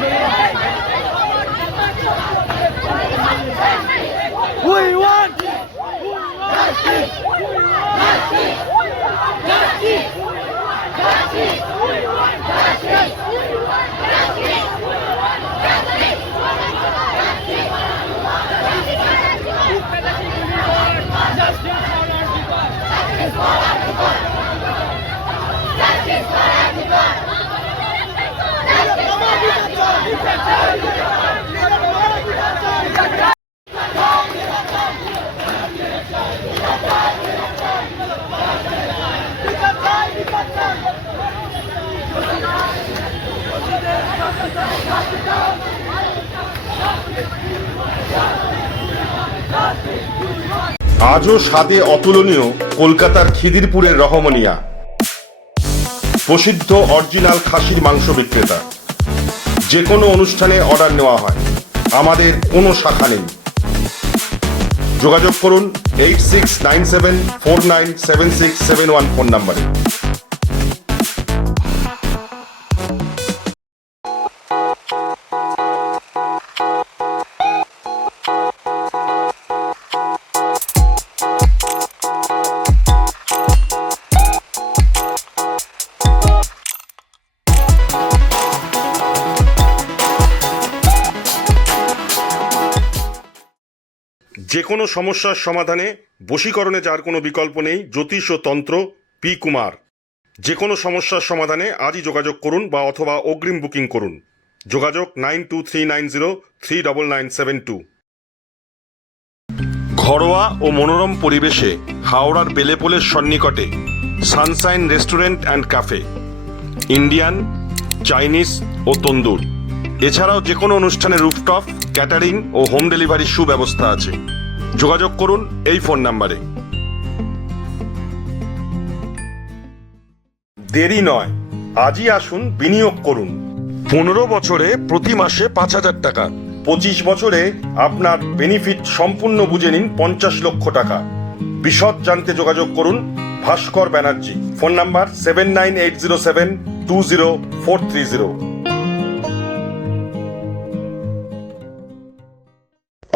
We আজও স্বাদে অতুলনীয় কলকাতার খিদিরপুরের রহমনিয়া। প্রসিদ্ধ অরিজিনাল খাসির মাংস বিক্রেতা। যে কোনো অনুষ্ঠানে অর্ডার নেওয়া হয়। আমাদের কোনো শাখা নেই। যোগাযোগ করুন, eight six nine seven four nine seven six seven one phone নাম্বারে। যে কোনো সমস্যার সমাধানে বশীকরণে যার কোনো বিকল্প নেই, জ্যোতিষ ও তন্ত্র, পি কুমার। যে কোনো সমস্যার সমাধানে আজই যোগাযোগ করুন বা অথবা অগ্রিম বুকিং করুন। যোগাযোগ nine two three nine zero three double nine seven two. ঘরোয়া ও মনোরম পরিবেশে হাওড়ার বেলেপোলের সন্নিকটে sunshine restaurant and cafe. Indian, Chinese ও তন্দুর। এছাড়াও যে কোনো অনুষ্ঠানে রুফটপ, ক্যাটারিং ও হোম ডেলিভারির সুব্যবস্থা আছে। যোগাযোগ করুন এই ফোন নাম্বারে। দেরি নয়, আজই আসুন, বিনিয়োগ করুন। পনেরো বছরে প্রতি মাসে পাঁচ হাজার টাকা। পঁচিশ বছরে আপনার বেনিফিট সম্পূর্ণ বুঝে নিন পঞ্চাশ লক্ষ টাকা। বিশদ জানতে যোগাযোগ করুন Bhaskar Banerjee. Phone number seven nine eight zero seven two zero four three zero.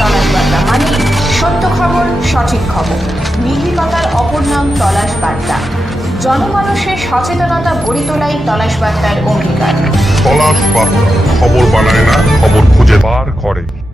তলাশ বার্তা। মানে সত্য খবর, সঠিক খবর। নির্ভীকতার অপর নাম তলাশ বার্তা। জনমানুষের সচেতনতা গড়ি তোলাই তলাশ বার্তার অঙ্গীকার। তলাশ বার্তা। খবর বানায় না, খবর খুঁজে বার করে।